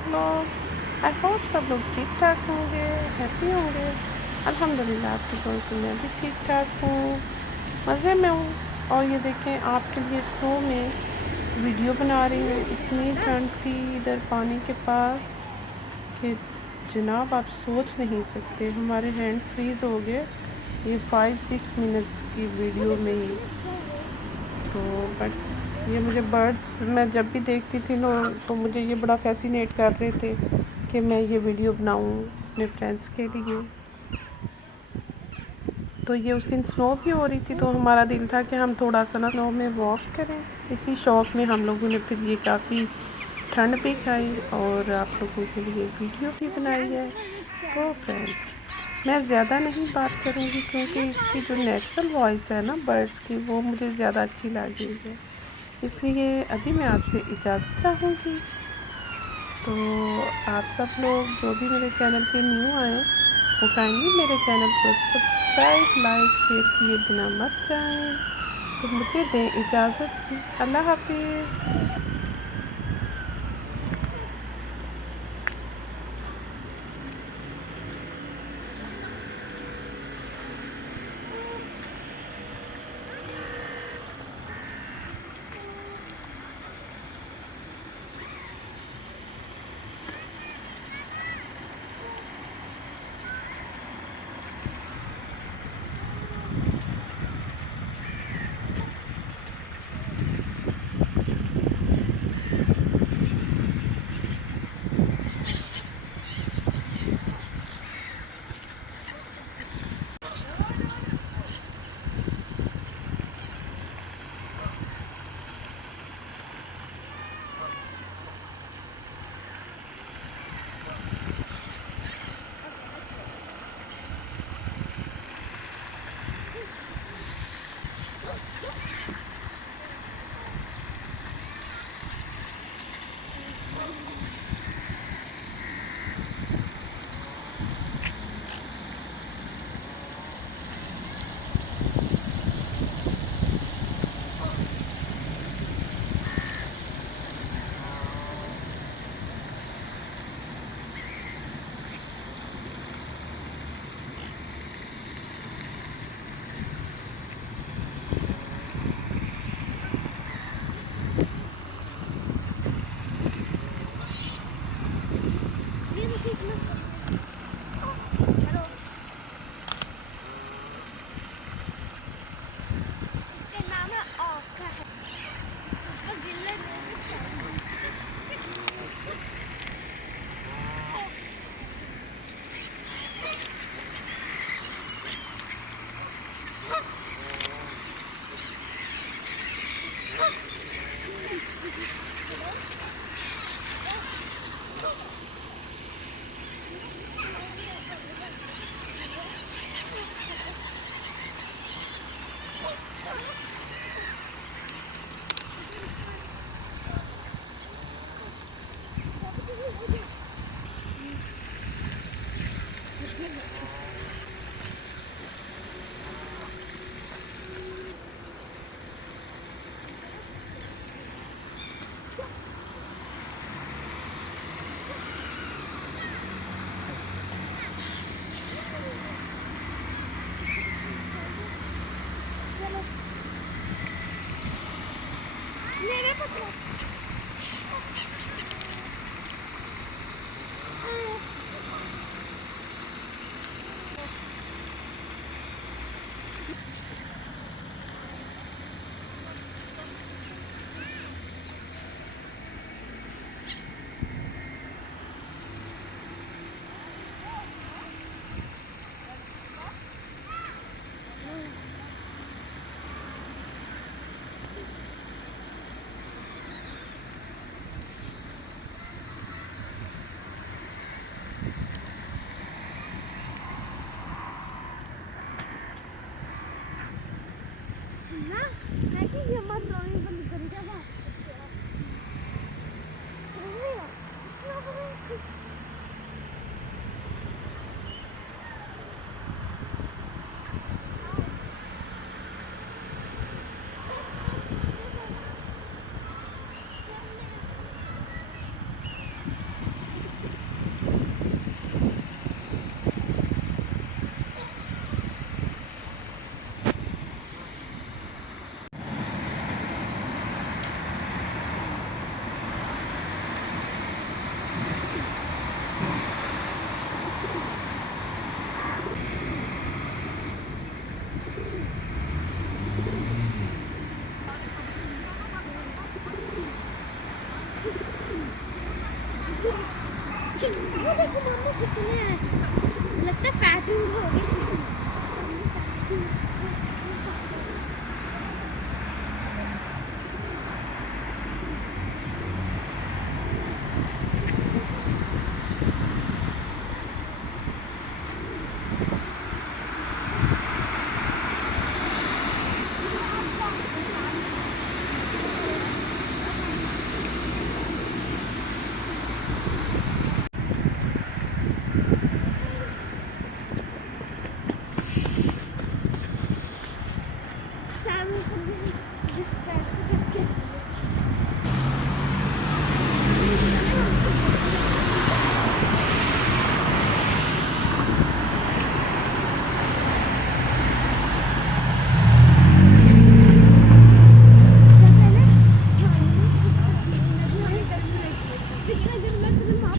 सब लोग? I hope सब लोग ठीक ठाक होंगे, हैप्पी होंगे। अल्हम्दुलिल्लाह आपकी दुआ से मैं भी ठीक ठाक हूँ, मज़े में हूँ। और ये देखें आपके लिए स्नो में वीडियो बना रही हूँ। इतनी ठंड थी इधर पानी के पास कि जनाब आप सोच नहीं सकते, हमारे हैंड फ्रीज़ हो गए ये 5-6 मिनट्स की वीडियो में ही। तो बट ये मुझे बर्ड्स मैं जब भी देखती थी ना तो मुझे ये बड़ा फैसिनेट कर रहे थे कि मैं ये वीडियो बनाऊँ अपने फ्रेंड्स के लिए। तो ये उस दिन स्नो भी हो रही थी तो हमारा दिल था कि हम थोड़ा सा ना स्नो में वॉक करें। इसी शौक़ में हम लोगों ने फिर ये काफ़ी ठंड भी खाई और आप लोगों के लिए वीडियो भी बनाई है। तो फ्रेंड्स मैं ज़्यादा नहीं बात करूँगी क्योंकि इसकी जो नेचुरल वॉइस है ना बर्ड्स की वो मुझे ज़्यादा अच्छी लगी है, इसलिए अभी मैं आपसे इजाज़त चाहूँगी। तो आप सब लोग जो भी मेरे चैनल पे न्यू आए वो काइंडली मेरे चैनल को सब्सक्राइब लाइक शेयर किए बिना मत जाएं। तो मुझे दें इजाज़त, अल्लाह हाफिज़। वो देखो मम्मी कितने हैं, लगता है पैकिंग हो गई।